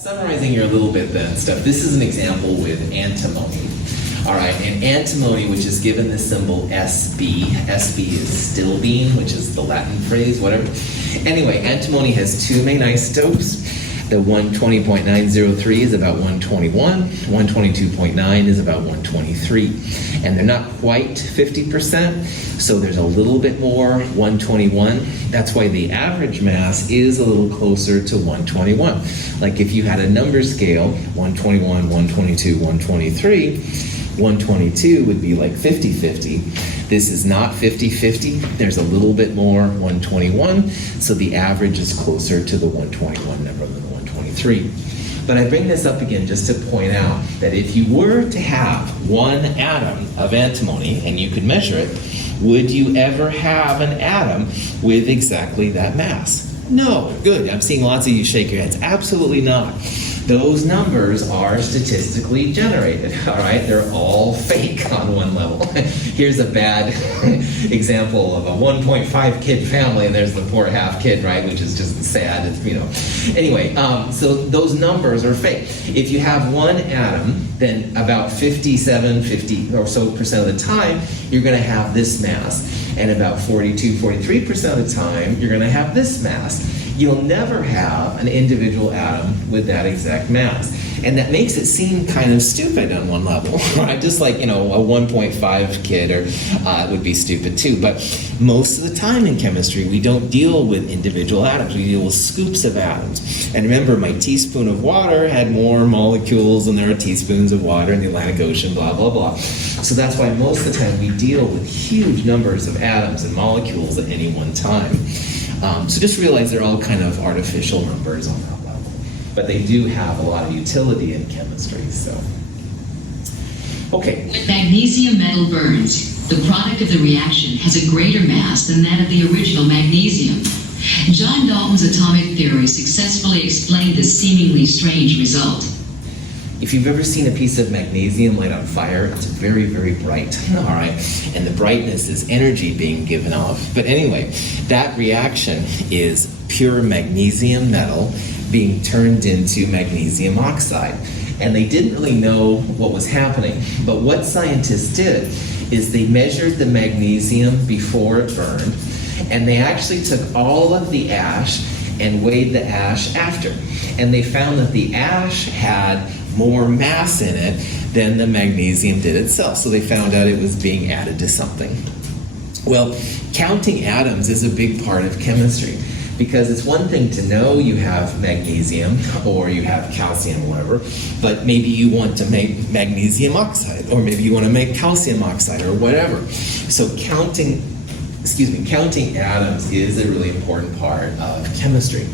Summarizing here a little bit then stuff, this is an example with antimony. All right, and antimony, which is given the symbol SB. SB is still being, which is the Latin phrase, whatever. Anyway, antimony has two main isotopes. The 120.903 is about 121, 122.9 is about 123. And they're not quite 50%, so there's a little bit more 121. That's why the average mass is a little closer to 121. Like if you had a number scale, 121, 122, 123, 122 would be like 50-50. This is not 50-50. There's a little bit more 121, so the average is closer to the 121 number than the 123. But I bring this up again just to point out that if you were to have one atom of antimony and you could measure it, would you ever have an atom with exactly that mass? No. Good. I'm seeing lots of you shake your heads. Absolutely not. Those numbers are statistically generated, all right? They're all fake on one level. Here's a bad example of a 1.5 kid family, and there's the poor half kid, right, which is just sad, it's, you know. Anyway, so those numbers are fake. If you have one atom, then about 50 or so percent of the time, you're gonna have this mass. And about 43% of the time, you're gonna have this mass. You'll never have an individual atom with that exact mass. And that makes it seem kind of stupid on one level, right? Just like, you know, a 1.5 kid would be stupid too. But most of the time in chemistry, we don't deal with individual atoms. We deal with scoops of atoms. And remember, my teaspoon of water had more molecules than there are teaspoons of water in the Atlantic Ocean, blah, blah, blah. So that's why most of the time we deal with huge numbers of atoms and molecules at any one time. So just realize they're all kind of artificial numbers on that level. But they do have a lot of utility in chemistry, so. Okay. When magnesium metal burns, the product of the reaction has a greater mass than that of the original magnesium. John Dalton's atomic theory successfully explained this seemingly strange result. If you've ever seen a piece of magnesium light on fire, it's very, very bright, all right? And the brightness is energy being given off. But anyway, that reaction is pure magnesium metal being turned into magnesium oxide. And they didn't really know what was happening. But what scientists did is they measured the magnesium before it burned, and they actually took all of the ash and weighed the ash after. And they found that the ash had more mass in it than the magnesium did itself. So they found out it was being added to something. Well, counting atoms is a big part of chemistry, because it's one thing to know you have magnesium or you have calcium or whatever, but maybe you want to make magnesium oxide, or maybe you want to make calcium oxide or whatever. So counting atoms is a really important part of chemistry.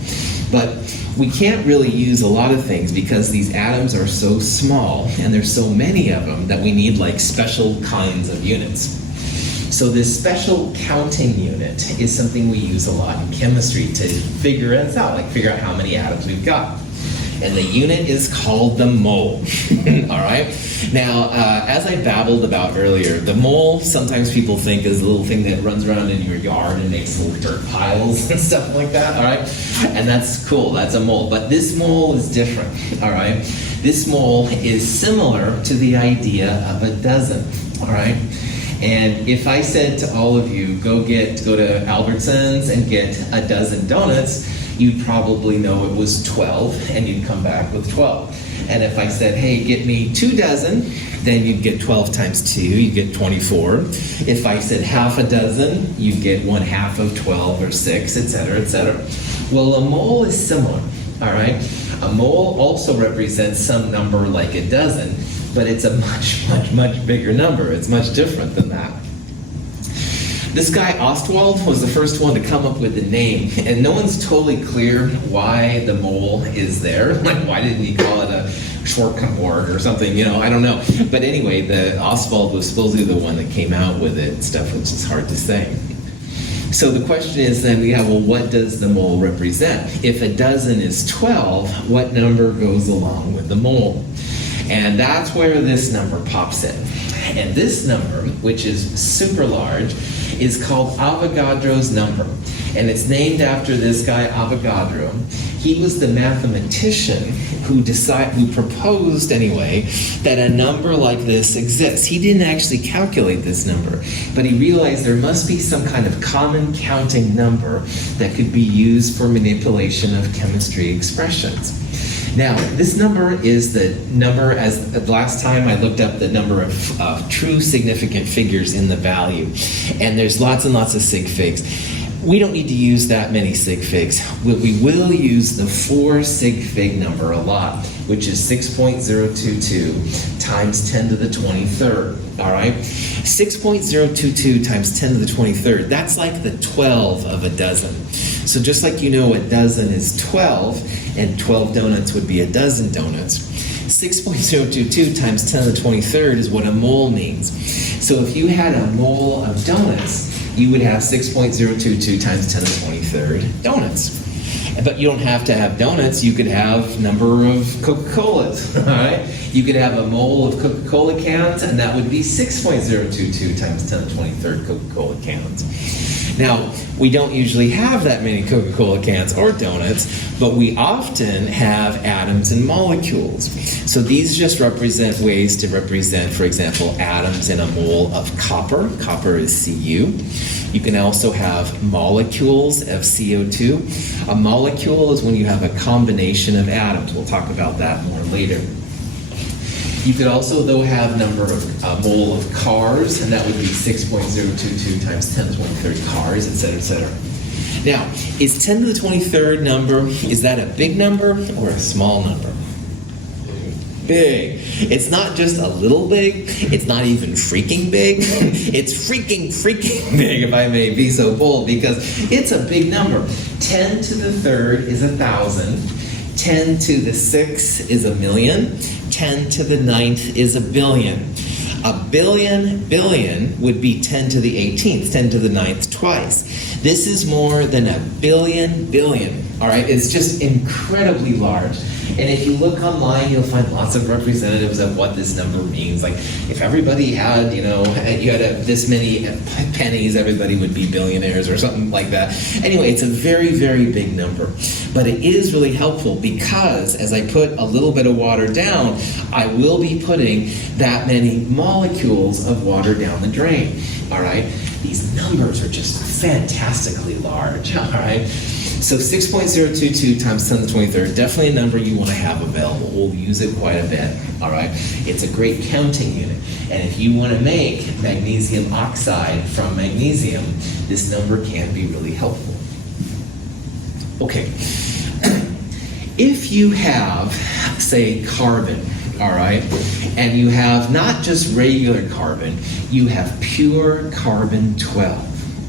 But we can't really use a lot of things because these atoms are so small and there's so many of them that we need like special kinds of units. So this special counting unit is something we use a lot in chemistry to figure it out, like figure out how many atoms we've got. And the unit is called the mole, all right? Now, as I babbled about earlier, the mole, sometimes people think is a little thing that runs around in your yard and makes little dirt piles and stuff like that, all right? And that's cool, that's a mole. But this mole is different, all right? This mole is similar to the idea of a dozen, all right? And if I said to all of you, go to Albertsons and get a dozen donuts, you'd probably know it was 12, and you'd come back with 12. And if I said, hey, get me 2 dozen, then you'd get 12 times 2, you'd get 24. If I said half a dozen, you'd get 1/2 of 12 or 6, etc., etc. Well, a mole is similar, all right? A mole also represents some number like a dozen, but it's a much bigger number. It's much different than that. This guy, Ostwald, was the first one to come up with the name, and no one's totally clear why the mole is there. Like, why didn't he call it a shortcut word or something, you know, I don't know. But anyway, the Ostwald was supposedly the one that came out with it and stuff, which is hard to say. So the question is then, well, what does the mole represent? If a dozen is 12, what number goes along with the mole? And that's where this number pops in. And this number, which is super large, is called Avogadro's number. And it's named after this guy, Avogadro. He was the mathematician who proposed, anyway, that a number like this exists. He didn't actually calculate this number, but he realized there must be some kind of common counting number that could be used for manipulation of chemistry expressions. Now, this number is the number, as the last time I looked up the number of true significant figures in the value. And there's lots and lots of sig figs. We don't need to use that many sig figs. We will use the 4 sig fig number a lot, which is 6.022 times 10 to the 23rd, all right? 6.022 times 10 to the 23rd, that's like the 12 of a dozen. So just like you know a dozen is 12, and 12 donuts would be a dozen donuts, 6.022 times 10 to the 23rd is what a mole means. So if you had a mole of donuts, you would have 6.022 times 10 to the 23rd donuts. But you don't have to have donuts. You could have number of Coca-Colas, all right? You could have a mole of Coca-Cola cans, and that would be 6.022 times 10 to the 23rd Coca-Cola cans. Now, we don't usually have that many Coca-Cola cans or donuts, but we often have atoms and molecules. So these just represent ways to represent, for example, atoms in a mole of copper. Copper is Cu. You can also have molecules of CO2. A molecule is when you have a combination of atoms. We'll talk about that more later. You could also, though, have number of mole of cars, and that would be 6.022 times 10 to the 23rd cars, etc., etc. Now, is 10 to the 23rd number, is that a big number or a small number? Big. It's not just a little big. It's not even freaking big. It's freaking big, if I may be so bold, because it's a big number. 10 to the 3rd is 1,000. 10 to the 6th is 1,000,000. 10 to the 9th is 1 billion. A billion would be 10 to the 18th, 10 to the 9th twice. This is more than 1 billion, all right? It's just incredibly large. And if you look online, you'll find lots of representatives of what this number means. Like, if everybody had, you had this many pennies, everybody would be billionaires or something like that. Anyway, it's a very, very big number. But it is really helpful because as I put a little bit of water down, I will be putting that many molecules of water down the drain, all right? These numbers are just fantastically large, all right? So 6.022 times 10 to the 23rd, definitely a number you want to have available. We'll use it quite a bit, all right? It's a great counting unit. And if you want to make magnesium oxide from magnesium, this number can be really helpful. Okay. If you have, say, carbon, all right, and you have not just regular carbon, you have pure carbon-12,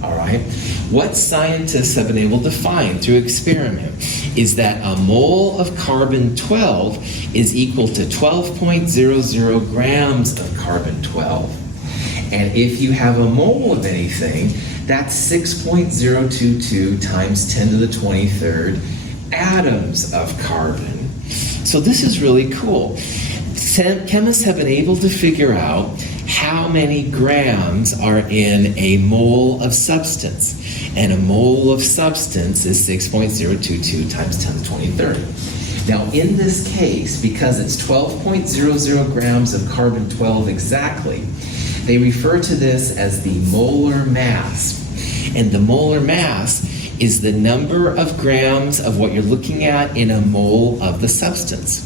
all right? What scientists have been able to find through experiment is that a mole of carbon-12 is equal to 12.00 grams of carbon-12. And if you have a mole of anything, that's 6.022 times 10 to the 23rd atoms of carbon. So this is really cool. Chemists have been able to figure out how many grams are in a mole of substance. And a mole of substance is 6.022 times 10 to the 23rd. Now in this case, because it's 12.00 grams of carbon-12 exactly, they refer to this as the molar mass. And the molar mass is the number of grams of what you're looking at in a mole of the substance.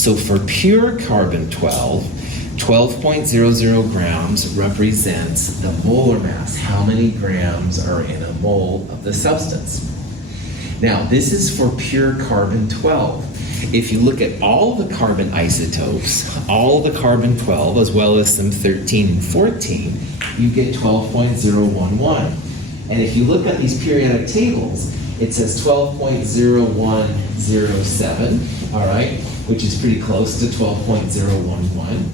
So for pure carbon-12, 12.00 grams represents the molar mass. How many grams are in a mole of the substance? Now, this is for pure carbon-12. If you look at all the carbon isotopes, all the carbon-12, as well as some 13 and 14, you get 12.011. And if you look at these periodic tables, it says 12.0107, all right, which is pretty close to 12.011.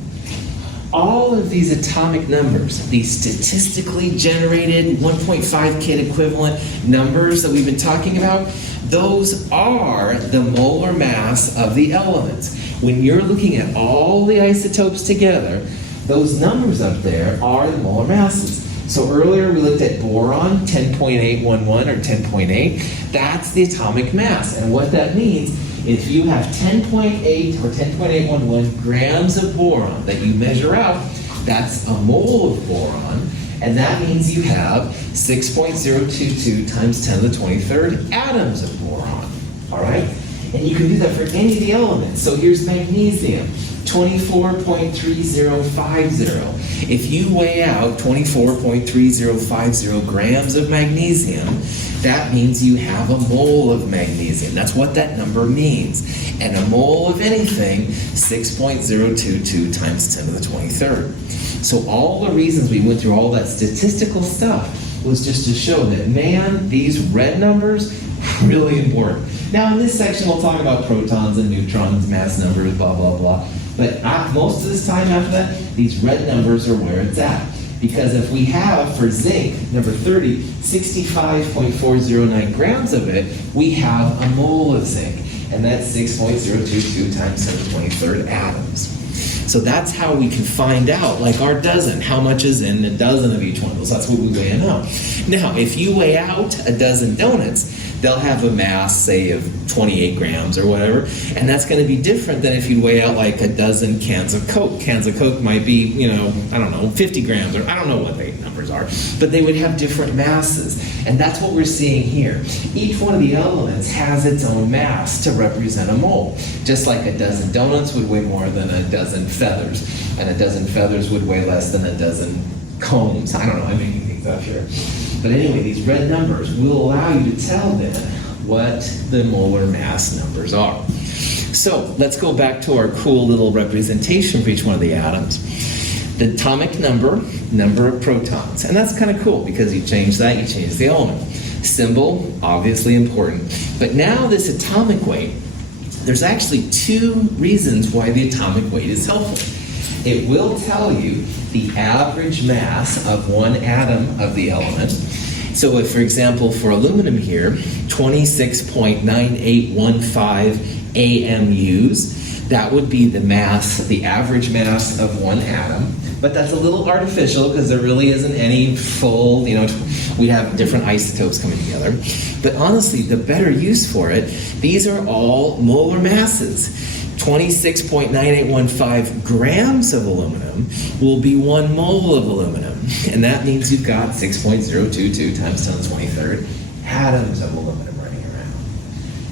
All of these atomic numbers, these statistically generated 1.5 kid equivalent numbers that we've been talking about, those are the molar mass of the elements. When you're looking at all the isotopes together, those numbers up there are the molar masses. So earlier we looked at boron, 10.811 or 10.8. That's the atomic mass. And what that means, if you have 10.8 or 10.811 grams of boron that you measure out, that's a mole of boron. And that means you have 6.022 times 10 to the 23rd atoms of boron. All right? And you can do that for any of the elements. So here's magnesium, 24.3050. If you weigh out 24.3050 grams of magnesium, that means you have a mole of magnesium. That's what that number means. And a mole of anything, 6.022 times 10 to the 23rd. So all the reasons we went through all that statistical stuff was just to show that, man, these red numbers, really important. Now in this section we'll talk about protons and neutrons, mass numbers, blah, blah, blah. But most of this time after that, these red numbers are where it's at. Because if we have, for zinc, number 30, 65.409 grams of it, we have a mole of zinc. And that's 6.022 times 10 to the 23rd atoms. So that's how we can find out, like our dozen, how much is in a dozen of each one of those. That's what we weigh out. Now, if you weigh out a dozen donuts, they'll have a mass, say, of 28 grams or whatever, and that's going to be different than if you weigh out like a dozen cans of Coke. Cans of Coke might be, I don't know, 50 grams, or I don't know what the numbers are, but they would have different masses, and that's what we're seeing here. Each one of the elements has its own mass to represent a mole, just like a dozen donuts would weigh more than a dozen feathers, and a dozen feathers would weigh less than a dozen combs. I don't know, I'm making things up here. But anyway, these red numbers will allow you to tell then what the molar mass numbers are. So let's go back to our cool little representation for each one of the atoms. The atomic number of protons. And that's kind of cool because you change that, you change the element. Symbol, obviously important. But now this atomic weight, there's actually two reasons why the atomic weight is helpful. It will tell you the average mass of one atom of the element. So if, for example, for aluminum here, 26.9815 AMUs, that would be the mass, the average mass of one atom. But that's a little artificial because there really isn't any full, we have different isotopes coming together. But honestly, the better use for it, these are all molar masses. 26.9815 grams of aluminum will be 1 mole of aluminum. And that means you've got 6.022 times 10 to the 23rd atoms of aluminum running around.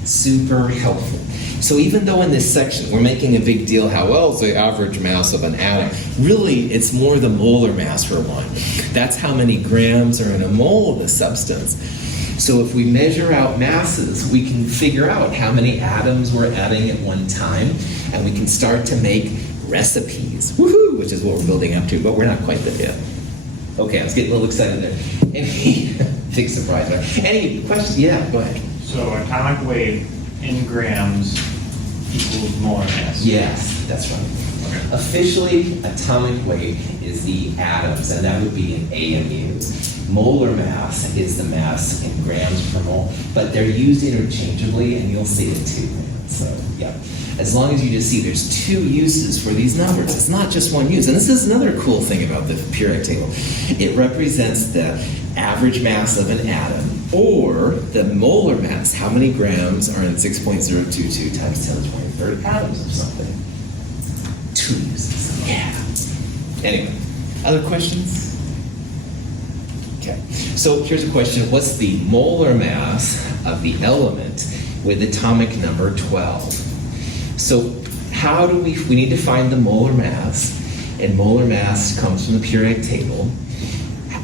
Super helpful. So even though in this section we're making a big deal how well is the average mass of an atom, really it's more the molar mass for one. That's how many grams are in a mole of the substance. So if we measure out masses, we can figure out how many atoms we're adding at one time, and we can start to make recipes, woohoo, which is what we're building up to, but we're not quite there yet. Okay, I was getting a little excited there. Any big surprise there. Any questions? Yeah, go ahead. So atomic weight in grams equals molar mass. Yes, that's right. Okay. Officially, atomic weight is the atoms, and that would be in AMU. Molar mass is the mass in grams per mole, but they're used interchangeably, and you'll see it too. So, yeah. As long as you just see there's two uses for these numbers. It's not just one use. And this is another cool thing about the periodic table. It represents the average mass of an atom, or the molar mass, how many grams are in 6.022 times 10 to the 23rd atoms of something. Two uses. Yeah. Anyway, other questions? Okay, so here's a question. What's the molar mass of the element with atomic number 12? So how do we need to find the molar mass, and molar mass comes from the periodic table.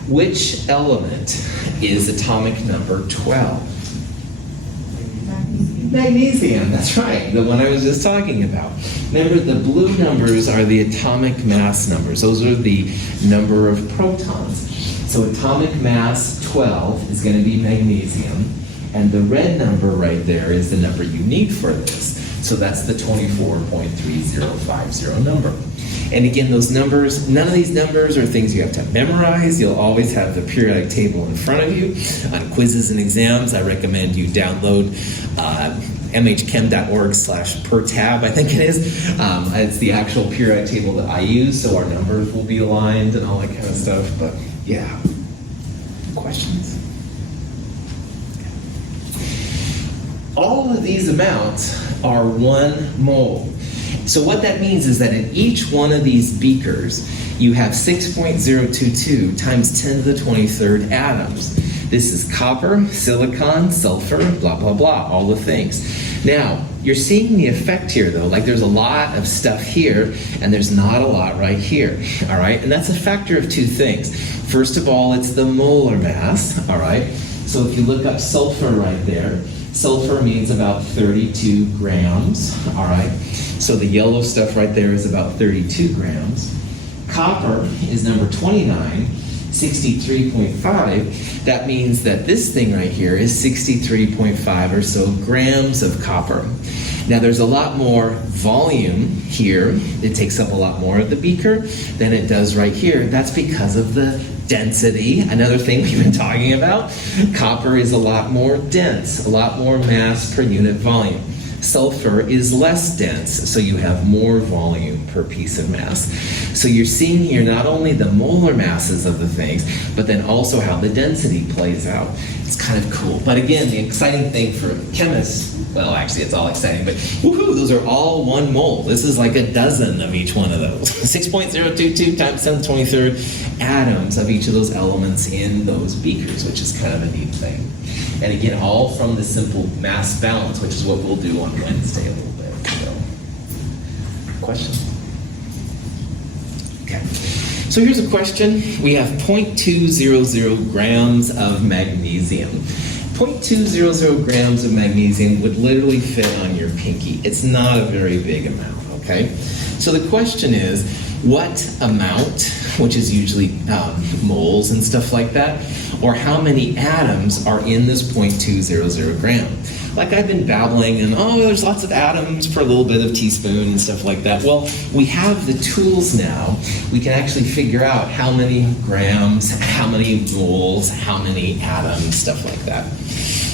Which element is atomic number 12? Magnesium, that's right, the one I was just talking about. Remember, the blue numbers are the atomic mass numbers. Those are the number of protons. So atomic mass 12 is going to be magnesium, and the red number right there is the number you need for this. So that's the 24.3050 number. And again, those numbers, none of these numbers are things you have to memorize. You'll always have the periodic table in front of you. On quizzes and exams, I recommend you download mhchem.org/per-tab, I think it is. It's the actual periodic table that I use, so our numbers will be aligned and all that kind of stuff. But yeah, Questions? All of these amounts are 1 mole. So what that means is that in each one of these beakers, you have 6.022 times 10 to the 23rd atoms. This is copper, silicon, sulfur, blah, blah, blah, all the things. Now, you're seeing the effect here, though. Like, there's a lot of stuff here, and there's not a lot right here, all right? And that's a factor of 2 things. First of all, it's the molar mass, all right? So if you look up sulfur right there, sulfur means about 32 grams, all right? So the yellow stuff right there is about 32 grams. Copper is number 29, 63.5. That means that this thing right here is 63.5 or so grams of copper. Now there's a lot more volume here. It takes up a lot more of the beaker than it does right here. That's because of the density. Another thing we've been talking about, copper is a lot more dense, a lot more mass per unit volume. Sulfur is less dense, so you have more volume per piece of mass. So you're seeing here not only the molar masses of the things, but then also how the density plays out. It's kind of cool. But again, the exciting thing for chemists, well, actually it's all exciting, but woohoo, those are all 1 mole. This is like a dozen of each one of those. 6.022 times 10 to the 23rd atoms of each of those elements in those beakers, which is kind of a neat thing. And again, all from the simple mass balance, which is what we'll do on Wednesday a little bit. So, question? Okay. So here's a question. We have 0.200 grams of magnesium. 0.200 grams of magnesium would literally fit on your pinky. It's not a very big amount, okay? So the question is, what amount, which is usually moles and stuff like that, or how many atoms are in this 0.200 gram? Like I've been babbling and, oh, there's lots of atoms per little bit of teaspoon and stuff like that. Well, we have the tools now. We can actually figure out how many grams, how many moles, how many atoms, stuff like that.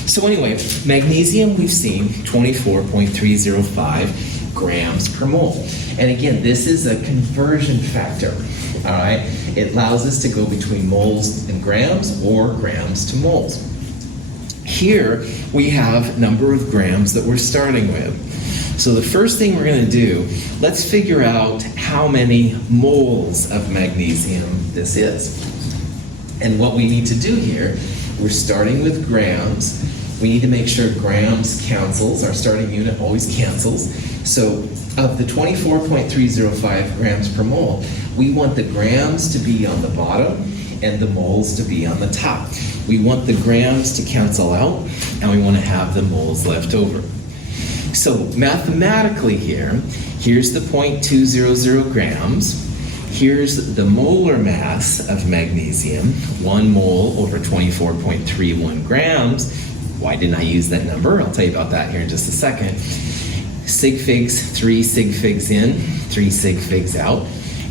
So anyway, magnesium we've seen 24.305 grams per mole. And again, this is a conversion factor, all right? It allows us to go between moles and grams or grams to moles. Here we have number of grams that we're starting with. So the first thing we're going to do, let's figure out how many moles of magnesium this is. And what we need to do here, we're starting with grams. We need to make sure grams cancels. Our starting unit always cancels. So of the 24.305 grams per mole, we want the grams to be on the bottom and the moles to be on the top. We want the grams to cancel out, and we want to have the moles left over. So mathematically here, here's the 0.200 grams. Here's the molar mass of magnesium, 1 mole over 24.31 grams. Why didn't I use that number? I'll tell you about that here in just a second. Sig figs, 3 sig figs in, 3 sig figs out.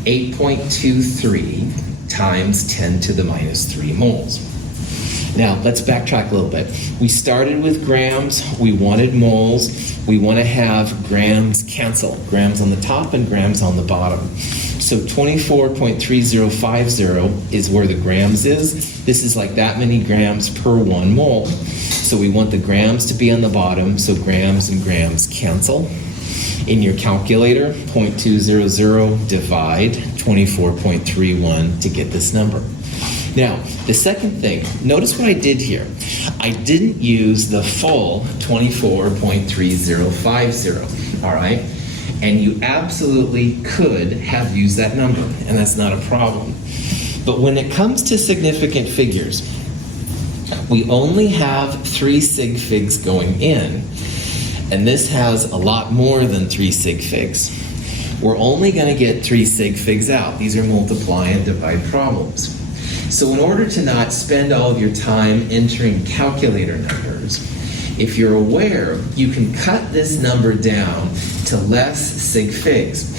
8.23 times 10 to the minus 3 moles. Now, let's backtrack a little bit. We started with grams, we wanted moles, we want to have grams cancel. Grams on the top and grams on the bottom. So 24.3050 is where the grams is. This is like that many grams per 1 mole. So we want the grams to be on the bottom, so grams and grams cancel. In your calculator, 0.200 divide 24.31 to get this number. Now, the second thing, notice what I did here. I didn't use the full 24.3050, all right? And you absolutely could have used that number, and that's not a problem. But when it comes to significant figures, we only have 3 sig figs going in, and this has a lot more than 3 sig figs. We're only going to get 3 sig figs out. These are multiply and divide problems. So in order to not spend all of your time entering calculator numbers, if you're aware, you can cut this number down to less sig figs.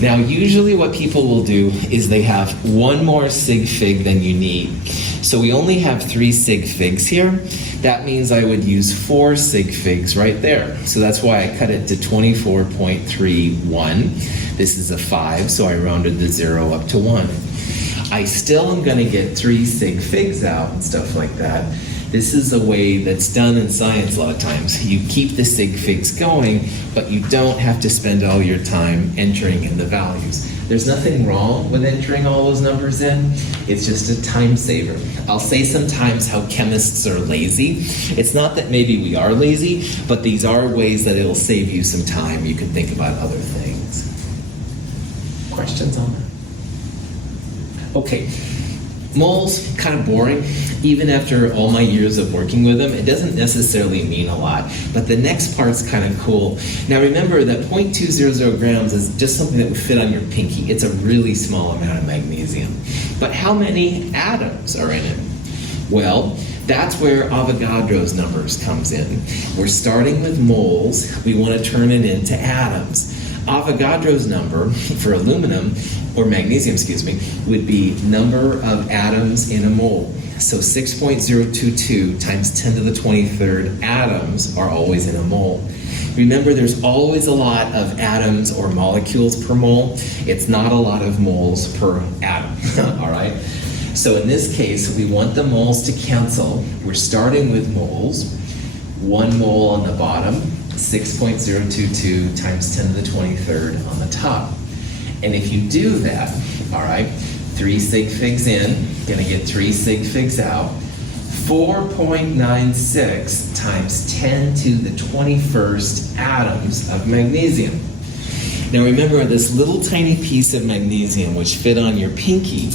Now, usually what people will do is they have 1 more sig fig than you need. So we only have 3 sig figs here. That means I would use 4 sig figs right there. So that's why I cut it to 24.31. This is a 5, so I rounded the 0 up to 1. I still am going to get 3 sig figs out and stuff like that. This is a way that's done in science a lot of times. You keep the sig figs going, but you don't have to spend all your time entering in the values. There's nothing wrong with entering all those numbers in. It's just a time saver. I'll say sometimes how chemists are lazy. It's not that maybe we are lazy, but these are ways that it'll save you some time. You can think about other things. Questions on that? Okay. Moles, kind of boring. Even after all my years of working with them, it doesn't necessarily mean a lot. But the next part's kind of cool. Now remember that 0.200 grams is just something that would fit on your pinky. It's a really small amount of magnesium. But how many atoms are in it? Well, that's where Avogadro's numbers comes in. We're starting with moles. We want to turn it into atoms. Avogadro's number for aluminum, or magnesium, excuse me, would be number of atoms in a mole. So 6.022 times 10 to the 23rd atoms are always in a mole. Remember, there's always a lot of atoms or molecules per mole. It's not a lot of moles per atom, all right? So in this case, we want the moles to cancel. We're starting with moles. 1 mole on the bottom, 6.022 times 10 to the 23rd on the top. And if you do that, all right, 3 sig figs in, gonna get 3 sig figs out, 4.96 times 10 to the 21st atoms of magnesium. Now remember, this little tiny piece of magnesium which fit on your pinky,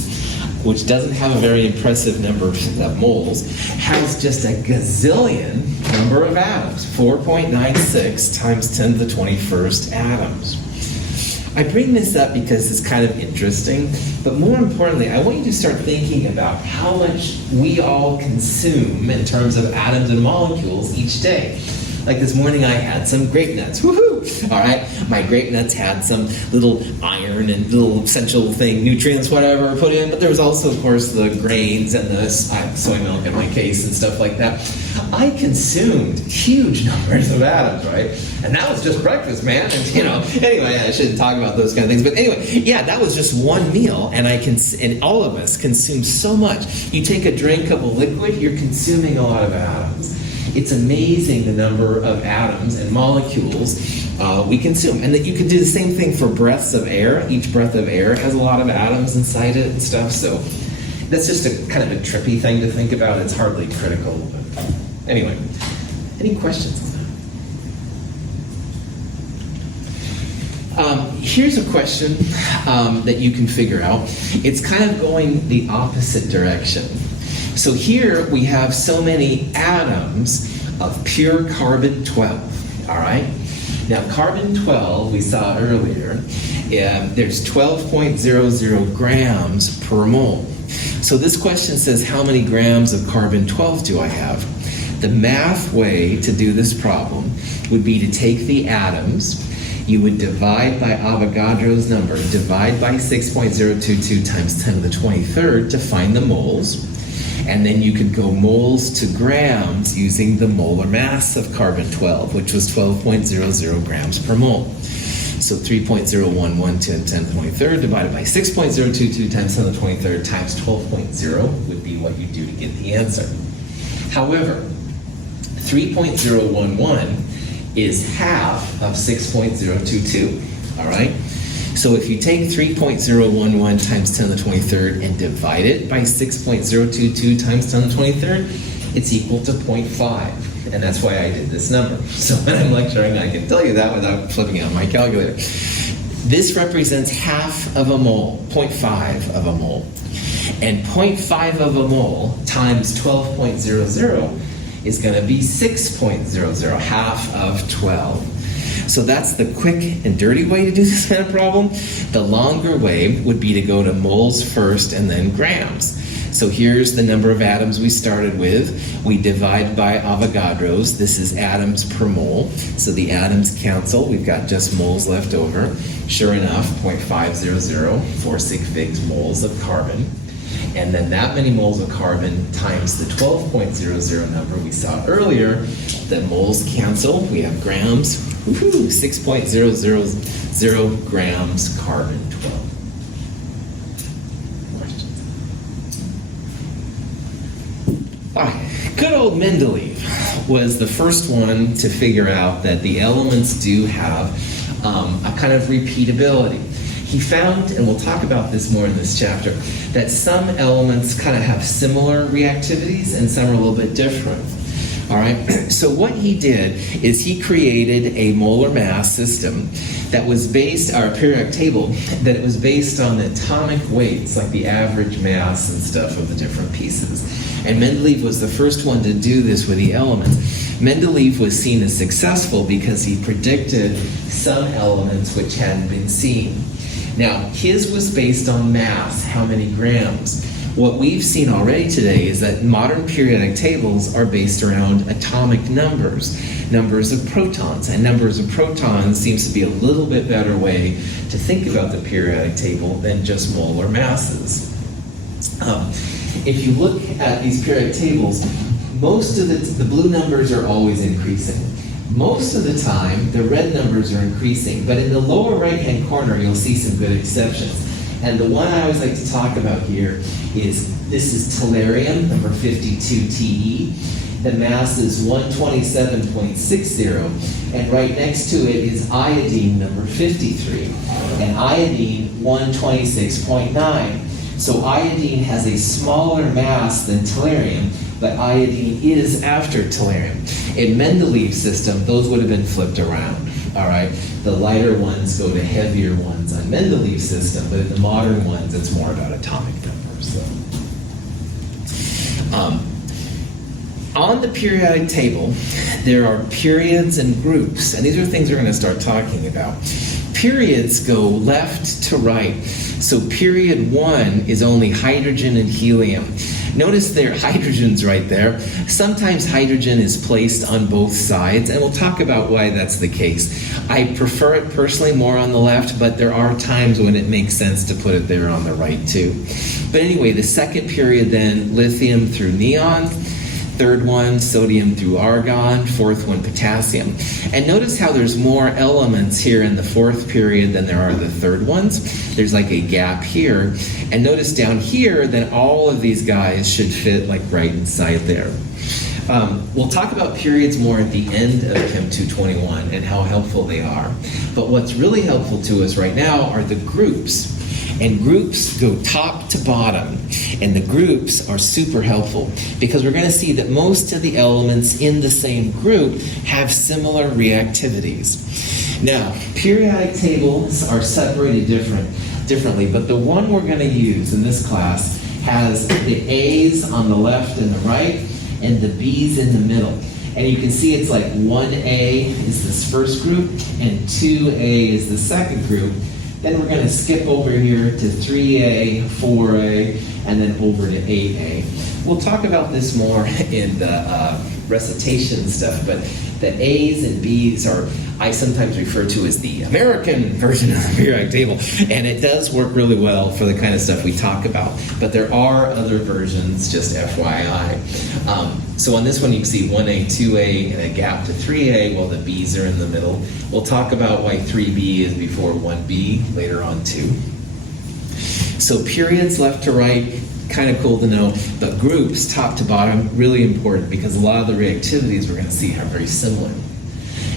which doesn't have a very impressive number of moles, has just a gazillion number of atoms, 4.96 times 10 to the 21st atoms. I bring this up because it's kind of interesting, but more importantly, I want you to start thinking about how much we all consume in terms of atoms and molecules each day. Like this morning I had some grape nuts, woohoo! All right, my grape nuts had some little iron and little essential thing, nutrients, whatever, put in, but there was also, of course, the grains and the soy milk in my case and stuff like that. I consumed huge numbers of atoms, right? And that was just breakfast, man. And anyway, I shouldn't talk about those kind of things. But anyway, yeah, that was just one meal, and and all of us consume so much. You take a drink of a liquid, you're consuming a lot of atoms. It's amazing the number of atoms and molecules we consume. And that you can do the same thing for breaths of air. Each breath of air has a lot of atoms inside it and stuff. So that's just a kind of a trippy thing to think about. It's hardly critical. But anyway, any questions on that? Here's a question that you can figure out. It's kind of going the opposite direction. So here we have so many atoms of pure carbon-12, all right? Now carbon-12, we saw earlier, there's 12.00 grams per mole. So this question says, how many grams of carbon-12 do I have? The math way to do this problem would be to take the atoms, you would divide by Avogadro's number, divide by 6.022 times 10 to the 23rd to find the moles. And then you could go moles to grams using the molar mass of carbon-12, which was 12.00 grams per mole. So 3.011 to 10 to the 23rd divided by 6.022 times 10 to the 23rd times 12.0 would be what you do to get the answer. However, 3.011 is half of 6.022, all right? So if you take 3.011 times 10 to the 23rd and divide it by 6.022 times 10 to the 23rd, it's equal to 0.5. And that's why I did this number. So when I'm lecturing, I can tell you that without flipping out my calculator. This represents half of a mole, 0.5 of a mole. And 0.5 of a mole times 12.00 is going to be 6.00, half of 12. So that's the quick and dirty way to do this kind of problem. The longer way would be to go to moles first and then grams. So here's the number of atoms we started with. We divide by Avogadro's. This is atoms per mole. So the atoms cancel. We've got just moles left over. Sure enough, 0.500, 4 sig figs moles of carbon. And then that many moles of carbon times the 12.00 number we saw earlier. The moles cancel. We have grams. 6.000 grams carbon-12. Questions? Good old Mendeleev was the first one to figure out that the elements do have a kind of repeatability. He found, and we'll talk about this more in this chapter, that some elements kind of have similar reactivities and some are a little bit different. All right, so what he did is he created a molar mass system that was based, our periodic table, that it was based on the atomic weights, like the average mass and stuff of the different pieces. And Mendeleev was the first one to do this with the elements. Mendeleev was seen as successful because he predicted some elements which hadn't been seen. Now, his was based on mass, how many grams. What we've seen already today is that modern periodic tables are based around atomic numbers, numbers of protons. And numbers of protons seems to be a little bit better way to think about the periodic table than just molar masses. If you look at these periodic tables, most of the blue numbers are always increasing. Most of the time, the red numbers are increasing, but in the lower right-hand corner, you'll see some good exceptions. And the one I always like to talk about here is, this is tellurium, number 52 Te. The mass is 127.60, and right next to it is iodine, number 53, and iodine, 126.9. So iodine has a smaller mass than tellurium, but iodine is after tellurium. In Mendeleev's system, those would have been flipped around. All right, the lighter ones go to heavier ones on Mendeleev's system, but in the modern ones, it's more about atomic numbers. So, on the periodic table, there are periods and groups, and these are things we're going to start talking about. Periods go left to right. So period 1 is only hydrogen and helium. Notice there, hydrogen's right there. Sometimes hydrogen is placed on both sides, and we'll talk about why that's the case. I prefer it personally more on the left, but there are times when it makes sense to put it there on the right too. But anyway, the second period then, lithium through neon. Third one, sodium through argon. Fourth one, potassium. And notice how there's more elements here in the fourth period than there are the third ones. There's like a gap here. And notice down here that all of these guys should fit like right inside there. We'll talk about periods more at the end of Chem 221 and how helpful they are. But what's really helpful to us right now are the groups. And groups go top to bottom. And the groups are super helpful because we're going to see that most of the elements in the same group have similar reactivities. Now, periodic tables are separated differently, but the one we're going to use in this class has the A's on the left and the right, and the B's in the middle. And you can see it's like 1A is this first group, and 2A is the second group. Then we're going to skip over here to 3A, 4A, and then over to 8A. We'll talk about this more in the recitation stuff, but the A's and B's are, I sometimes refer to as the American version of the periodic table, and it does work really well for the kind of stuff we talk about. But there are other versions, just FYI. So on this one, you can see 1A, 2A, and a gap to 3A, while the B's are in the middle. We'll talk about why 3B is before 1B later on, too. So periods left to right, kind of cool to know, but groups top to bottom, really important because a lot of the reactivities we're going to see are very similar.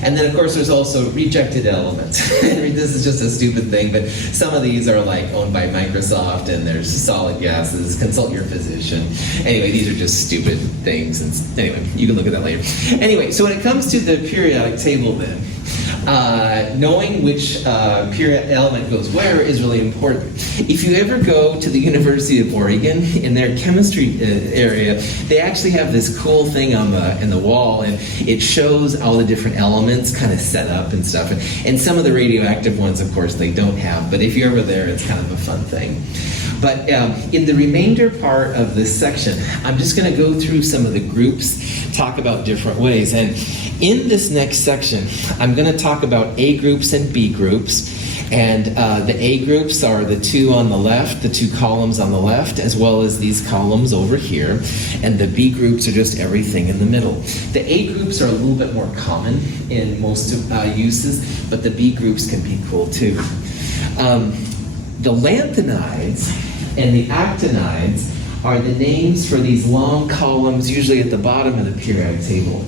And then, of course, there's also rejected elements. I mean, this is just a stupid thing, but some of these are like owned by Microsoft, and there's solid gases, consult your physician. Anyway, these are just stupid things. And anyway, you can look at that later. Anyway, so when it comes to the periodic table then, knowing which period element goes where is really important. If you ever go to the University of Oregon, in their chemistry area, they actually have this cool thing on in the wall, and it shows all the different elements kind of set up and stuff. And some of the radioactive ones, of course, they don't have, but if you're ever there, it's kind of a fun thing. But in the remainder part of this section, I'm just going to go through some of the groups, talk about different ways. And in this next section, I'm going to talk about A groups and B groups. And the A groups are the two on the left, the two columns on the left, as well as these columns over here. And the B groups are just everything in the middle. The A groups are a little bit more common in most uses, but the B groups can be cool too. The Lanthanides and the Actinides are the names for these long columns, usually at the bottom of the periodic table.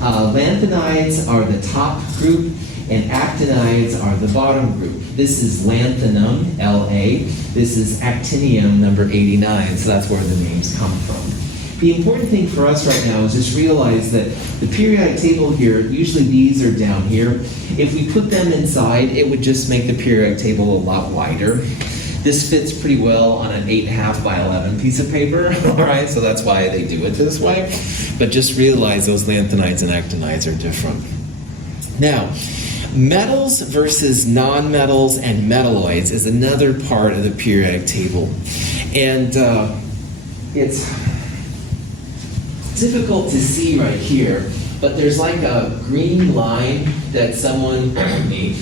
Lanthanides are the top group, and actinides are the bottom group. This is lanthanum, La. This is actinium, number 89, so that's where the names come from. The important thing for us right now is just realize that the periodic table here, usually these are down here. If we put them inside, it would just make the periodic table a lot wider. This fits pretty well on an 8.5 by 11 piece of paper, all right? So that's why they do it this way. But just realize those lanthanides and actinides are different. Now, metals versus nonmetals and metalloids is another part of the periodic table. And it's difficult to see right here, but there's like a green line that someone, me,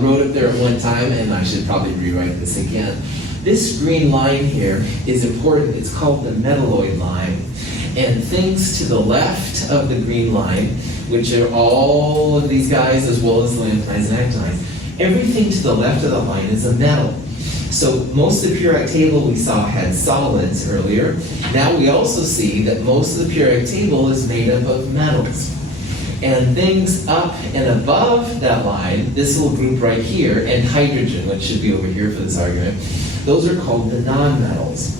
wrote up there at one time, and I should probably rewrite this again. This green line here is important. It's called the Metalloid Line. And things to the left of the green line, which are all of these guys as well as the lanthanides and actinides, everything to the left of the line is a metal. So most of the periodic table we saw had solids earlier. Now we also see that most of the periodic table is made up of metals. And things up and above that line, this little group right here, and hydrogen, which should be over here for this argument, those are called the nonmetals.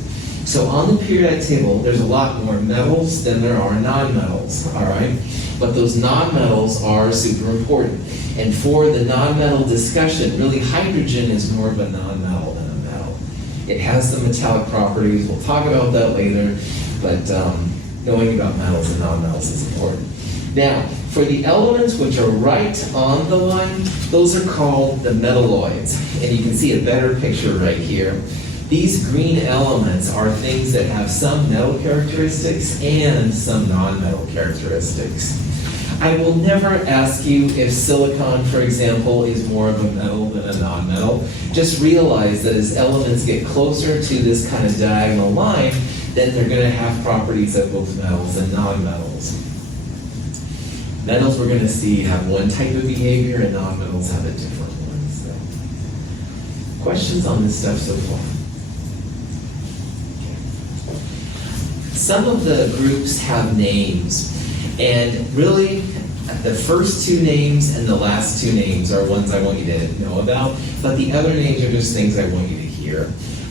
So on the periodic table, there's a lot more metals than there are nonmetals, all right? But those nonmetals are super important. And for the nonmetal discussion, really hydrogen is more of a nonmetal than a metal. It has the metallic properties. We'll talk about that later, but knowing about metals and nonmetals is important. Now, for the elements which are right on the line, those are called the metalloids. And you can see a better picture right here. These green elements are things that have some metal characteristics and some non-metal characteristics. I will never ask you if silicon, for example, is more of a metal than a non-metal. Just realize that as elements get closer to this kind of diagonal line, then they're going to have properties of both metals and non-metals. Metals we're going to see have one type of behavior and non-metals have a different one. So, questions on this stuff so far? Some of the groups have names, and really the first two names and the last two names are ones I want you to know about, but the other names are just things I want you to hear.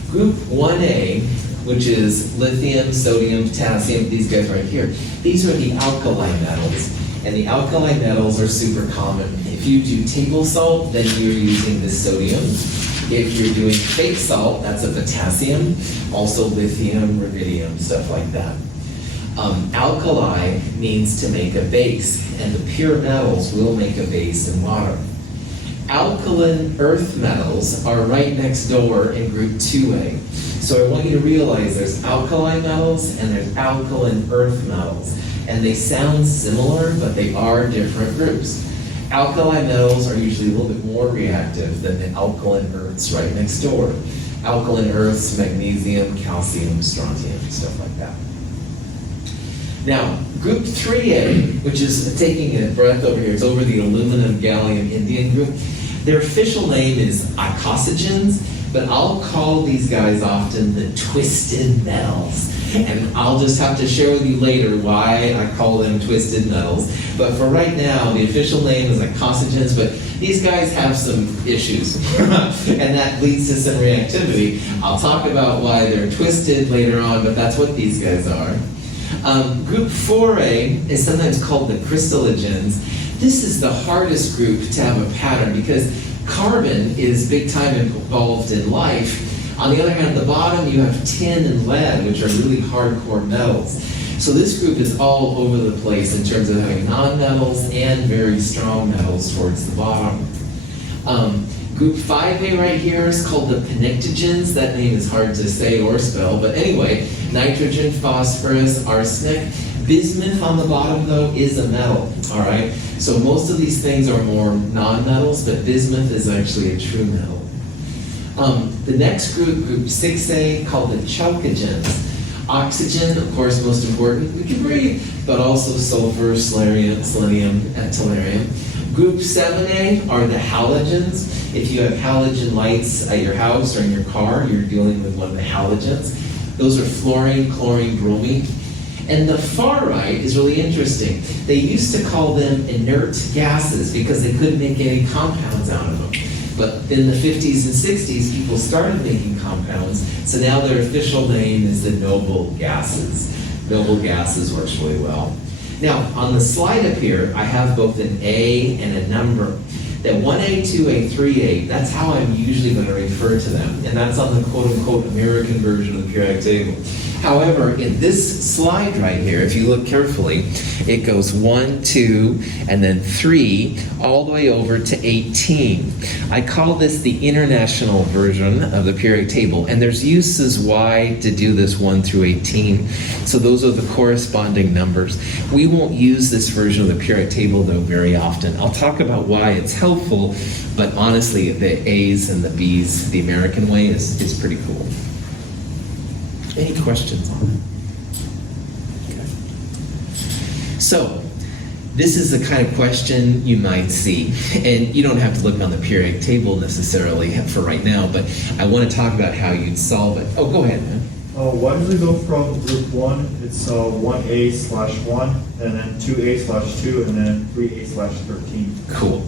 Group 1A, which is lithium, sodium, potassium, these guys right here, these are the alkaline metals. And the alkaline metals are super common. If you do table salt, then you're using the sodium. If you're doing fake salt, that's a potassium, also lithium, rubidium, stuff like that. Alkali means to make a base, and the pure metals will make a base in water. Alkaline earth metals are right next door in group 2A. So I want you to realize there's alkali metals and there's alkaline earth metals. And they sound similar, but they are different groups. Alkali metals are usually a little bit more reactive than the alkaline earths right next door. Alkaline earths, magnesium, calcium, strontium, stuff like that. Now, group 3A, which is taking a breath over here, it's over the aluminum, gallium, indium group. Their official name is icosagens, but I'll call these guys often the twisted metals. And I'll just have to share with you later why I call them twisted metals. But for right now, the official name is icosagens, but these guys have some issues. And that leads to some reactivity. I'll talk about why they're twisted later on, but that's what these guys are. Group 4A is sometimes called the crystallogens. This is the hardest group to have a pattern because carbon is big time involved in life. On the other hand, at the bottom, you have tin and lead, which are really hardcore metals. So this group is all over the place in terms of having non-metals and very strong metals towards the bottom. Group 5A right here is called the pnictogens. That name is hard to say or spell, but anyway, nitrogen, phosphorus, arsenic. Bismuth on the bottom, though, is a metal, all right? So most of these things are more non-metals, but bismuth is actually a true metal. The next group, group 6A, called the chalcogens. Oxygen, of course, most important. We can breathe, but also sulfur, selenium, and tellurium. Group 7A are the halogens. If you have halogen lights at your house or in your car, you're dealing with one of the halogens. Those are fluorine, chlorine, bromine. And the far right is really interesting. They used to call them inert gases because they couldn't make any compounds out of them. But in the 50s and 60s, people started making compounds, so now their official name is the noble gases. Noble gases works really well. Now, on the slide up here, I have both an A and a number. That 1A, 2A, 3A, that's how I'm usually going to refer to them. And that's on the quote-unquote American version of the periodic table. However, in this slide right here, if you look carefully, it goes 1, 2, and then 3, all the way over to 18. I call this the international version of the periodic table, and there's uses why to do this 1 through 18. So those are the corresponding numbers. We won't use this version of the periodic table, though, very often. I'll talk about why it's helpful, but honestly, the A's and the B's, the American way, is pretty cool. Any questions on it? Okay. So, this is the kind of question you might see, and you don't have to look on the periodic table necessarily for right now, but I want to talk about how you'd solve it. Oh, go ahead, man. Why does it go from group 1, it's 1A/1, and then 2A/2, and then 3A/13? Cool.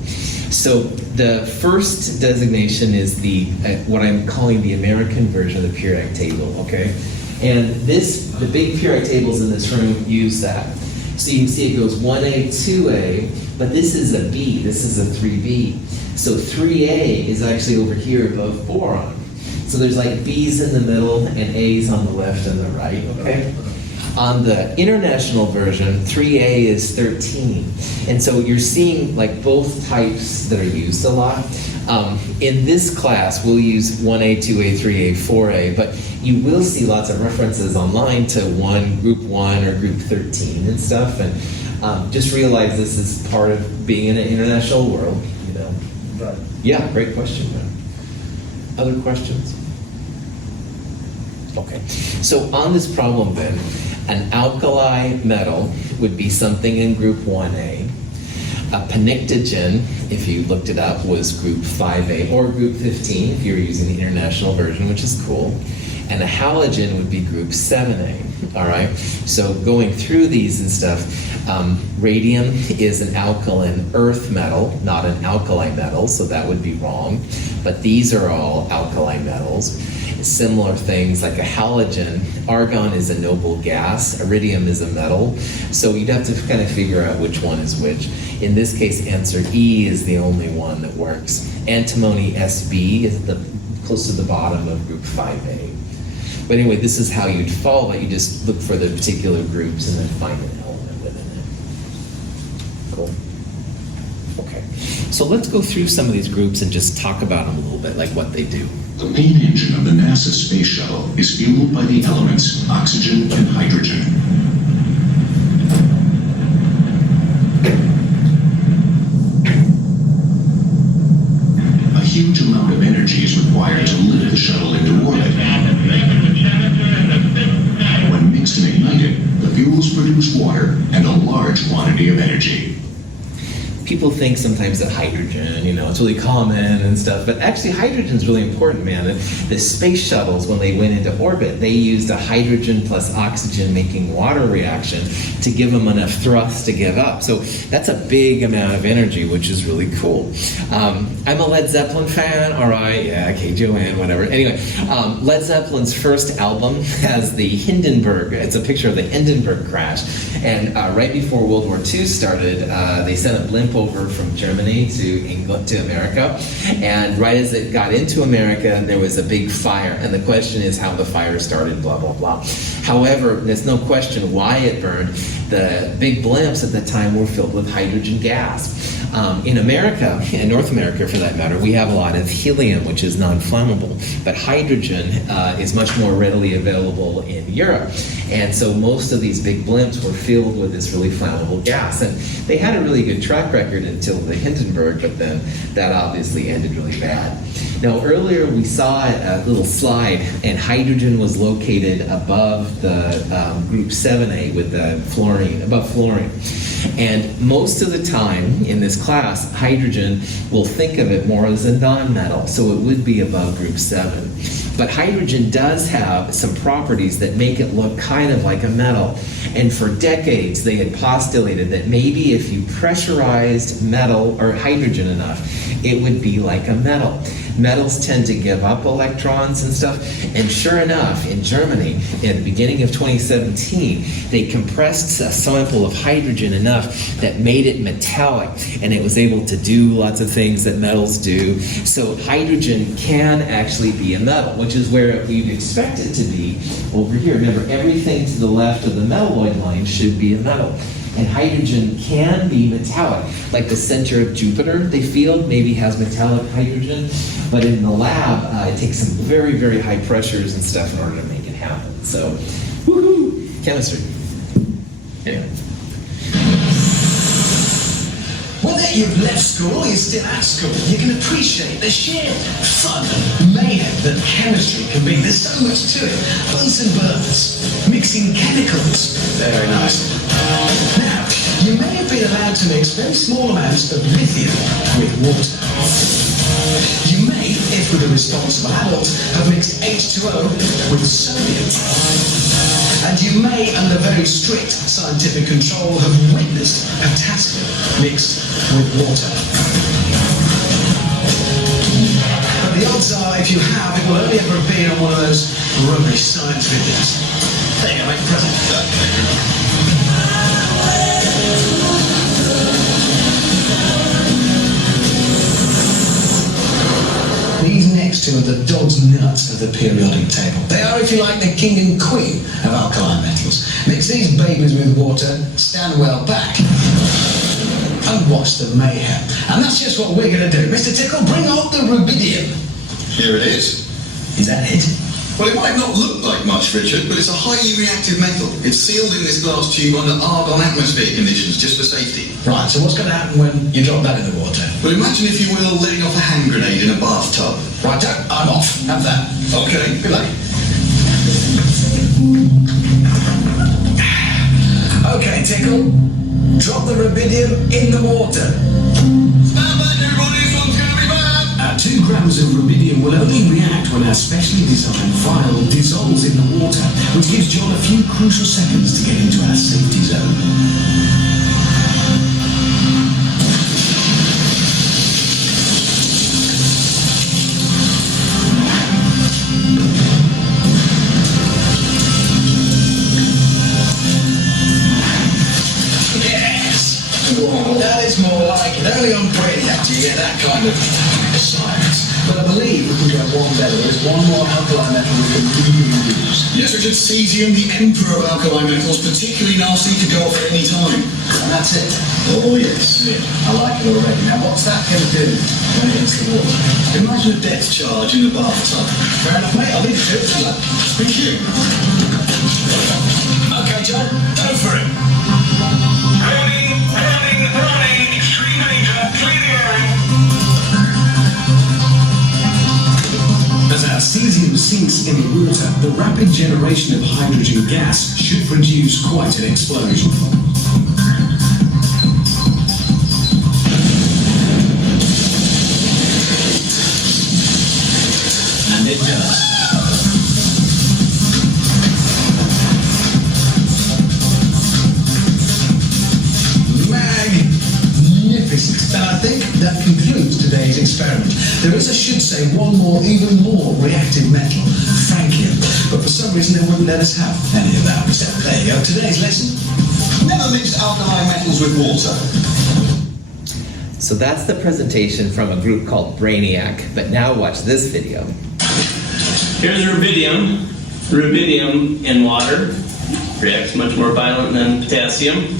So the first designation is the what I'm calling the American version of the periodic table, okay? And the big periodic tables in this room use that. So you can see it goes 1A, 2A, but this is a B, this is a 3B. So 3A is actually over here above boron. So there's like B's in the middle and A's on the left and the right, okay? On the international version, 3A is 13. And so you're seeing like both types that are used a lot. In this class, we'll use 1A, 2A, 3A, 4A, but you will see lots of references online to group 1 or group 13 and stuff. And just realize this is part of being in an international world, you know. Right. Yeah, great question, man. Other questions? Okay, so on this problem then, an alkali metal would be something in group 1A. A pnictogen, if you looked it up, was group 5A or group 15 if you're using the international version, which is cool. And a halogen would be group 7A, all right? So going through these and stuff, radium is an alkaline earth metal, not an alkali metal, so that would be wrong. But these are all alkali metals. Similar things like a halogen, argon is a noble gas, iridium is a metal. So you'd have to kind of figure out which one is which. In this case, answer E is the only one that works. Antimony SB is close to the bottom of group 5A. But anyway, this is how you'd follow it. You just look for the particular groups and then find an element within it. Cool. Okay. So let's go through some of these groups and just talk about them a little bit, like what they do. The main engine of the NASA space shuttle is fueled by the elements oxygen and hydrogen. A huge amount of energy is required to lift the shuttle into orbit. When mixed and ignited, the fuels produce water and a large quantity of energy. People think sometimes that hydrogen, it's really common and stuff, but actually hydrogen is really important, man. The space shuttles, when they went into orbit, they used a hydrogen plus oxygen making water reaction to give them enough thrust to give up. So that's a big amount of energy, which is really cool. I'm a Led Zeppelin fan, all right, yeah, okay, Joanne, whatever. Anyway, Led Zeppelin's first album has the Hindenburg, it's a picture of the Hindenburg crash, and right before World War II started, they sent a blimp over from Germany to England to America, and right as it got into America, there was a big fire, and the question is how the fire started, blah, blah, blah. However, there's no question why it burned. The big blimps at the time were filled with hydrogen gas. In America, in North America for that matter, we have a lot of helium, which is non-flammable, but hydrogen is much more readily available in Europe. And so most of these big blimps were filled with this really flammable gas. And they had a really good track record until the Hindenburg, but then that obviously ended really bad. Now earlier we saw a little slide, and hydrogen was located above the group 7A with the fluorine, above fluorine. And most of the time in this class, hydrogen, we'll think of it more as a non-metal, so it would be above group 7. But hydrogen does have some properties that make it look kind of like a metal. And for decades, they had postulated that maybe if you pressurized metal or hydrogen enough, it would be like a metal. Metals tend to give up electrons and stuff. And sure enough, in Germany, in the beginning of 2017, they compressed a sample of hydrogen enough that made it metallic, and it was able to do lots of things that metals do. So hydrogen can actually be a metal, which is where we'd expect it to be over here. Remember, everything to the left of the metalloid line should be a metal. And hydrogen can be metallic. Like the center of Jupiter, they feel, maybe has metallic hydrogen. But in the lab, it takes some very, very high pressures and stuff in order to make it happen. So, woohoo! Chemistry. Anyway. Whether you've left school or you're still at school, you can appreciate the sheer fun, mayhem that chemistry can be. There's so much to it. Bunsen burners, mixing chemicals. Very nice. Now, you may have been allowed to mix very small amounts of lithium with water. You may, if with a responsible adult, have mixed H2O with sodium. And you may, under very strict scientific control, have witnessed potassium mixed with water. But the odds are, if you have, it will only ever appear on one of those rubbish science videos. There you go, mate, present. These next two are the dog's nuts of the periodic table. They are, if you like, the king and queen of alkaline metals. Mix these babies with water, stand well back, and watch the mayhem. And that's just what we're going to do. Mr. Tickle, bring out the rubidium. Here it is. Is that it? Well, it might not look like much, Richard, but it's a highly reactive metal. It's sealed in this glass tube under argon atmosphere conditions, just for safety. Right, so what's going to happen when you drop that in the water? Well, imagine, if you will, letting off a hand grenade in a bathtub. Right, I'm off. Have that. Okay. Good luck. Okay, Tickle. Drop the rubidium in the water. Stand back, everybody, this one's going to be bad. 2 grams of rubidium will only react when our specially designed vial dissolves in the water, which gives John a few crucial seconds to get into our safety zone. That is more like it. Only on Brainiac do you get that kind of science. But I believe we can get one better. There's one more alkaline metal we can really use. Yes, Richard, cesium, the emperor of alkaline metals, particularly nasty to go off at any time. And that's it. Oh, yes. I like it already. Now, what's that going to do when it hits the water? Imagine a depth charge in a bathtub. Fair enough, mate. I'll leave it to it. Thank you. Okay, John, go for it. Warning, extreme danger, clear the area. As our cesium sinks in the water, the rapid generation of hydrogen gas should produce quite an explosion. And it does. Magnificent. And I think that concludes today's experiment. There is, I should say, one more, even more reactive metal, frankium. But for some reason they wouldn't let us have any of that. So there you go, today's lesson. Never mix alkaline metals with water. So that's the presentation from a group called Brainiac, but now watch this video. Here's rubidium. Rubidium in water reacts much more violent than potassium.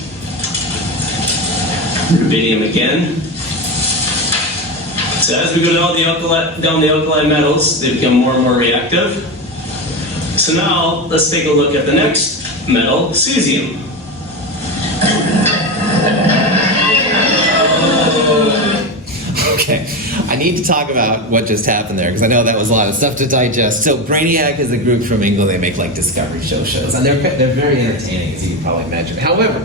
Rubidium again. So as we go down the alkaline metals, they become more and more reactive. So now let's take a look at the next metal, cesium. Okay, I need to talk about what just happened there, because I know that was a lot of stuff to digest. So Brainiac is a group from England. They make like Discovery shows, and they're very entertaining, as you can probably imagine. However,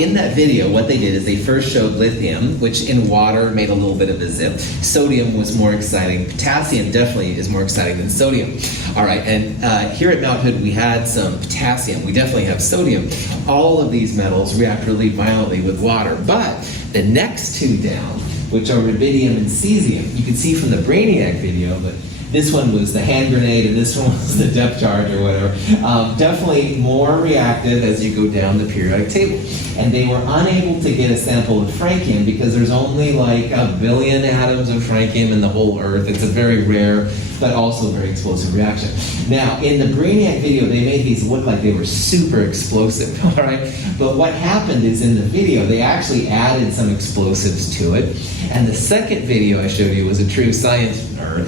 in that video, what they did is they first showed lithium, which in water made a little bit of a zip. Sodium was more exciting. Potassium definitely is more exciting than sodium. All right, and here at Mount Hood, we had some potassium. We definitely have sodium. All of these metals react really violently with water, but the next two down, which are rubidium and cesium, you can see from the Brainiac video, but this one was the hand grenade and this one was the depth charge or whatever, definitely more reactive as you go down the periodic table. And they were unable to get a sample of francium because there's only like 1 billion atoms of francium in the whole Earth. It's a very rare, but also very explosive reaction. Now, in the Brainiac video, they made these look like they were super explosive, all right? But what happened is in the video, they actually added some explosives to it. And the second video I showed you was a true science nerd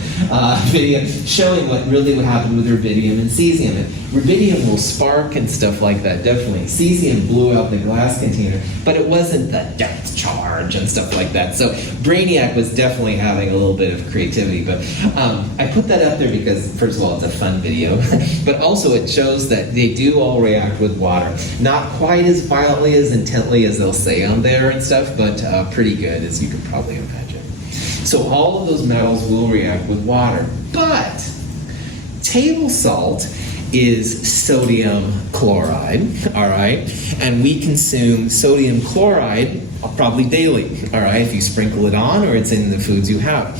video showing what really would happen with rubidium and cesium. And rubidium will spark and stuff like that, definitely. Cesium blew out the glass container, but it wasn't the depth charge and stuff like that. So Brainiac was definitely having a little bit of creativity. But I put that up there because, first of all, it's a fun video, but also it shows that they do all react with water. Not quite as violently, as intently as they'll say on there and stuff, but pretty good, as you could probably imagine. So all of those metals will react with water. But table salt is sodium chloride, all right? And we consume sodium chloride probably daily, all right? If you sprinkle it on or it's in the foods you have.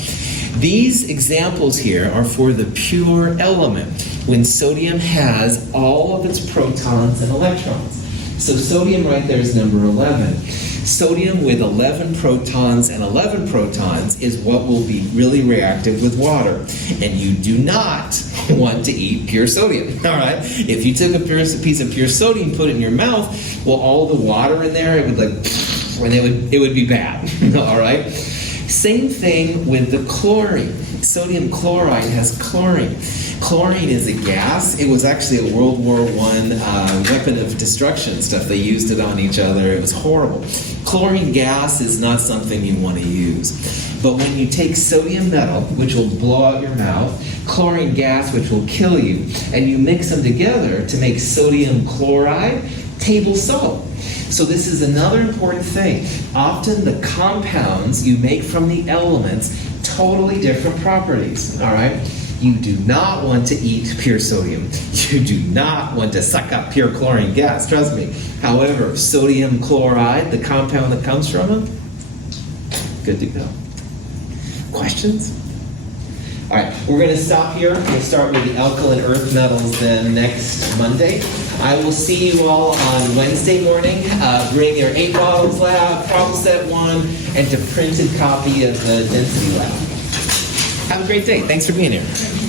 These examples here are for the pure element, when sodium has all of its protons and electrons. So sodium right there is number 11. Sodium with 11 protons and 11 protons is what will be really reactive with water. And you do not want to eat pure sodium, all right? If you took a piece of pure sodium, put it in your mouth, well, all the water in there, it would like, and it would be bad, all right? Same thing with the chlorine. Sodium chloride has chlorine. Chlorine is a gas. It was actually a World War I weapon of destruction stuff. They used it on each other. It was horrible. Chlorine gas is not something you want to use. But when you take sodium metal, which will blow out your mouth, chlorine gas, which will kill you, and you mix them together to make sodium chloride, table salt. So this is another important thing. Often the compounds you make from the elements, totally different properties, all right? You do not want to eat pure sodium. You do not want to suck up pure chlorine gas, trust me. However, sodium chloride, the compound that comes from it, good to go. Questions? All right, we're going to stop here. We'll start with the alkaline earth metals then next Monday. I will see you all on Wednesday morning. Bring your 8 bottles lab, problem set 1, and a printed copy of the density lab. Have a great day. Thanks for being here.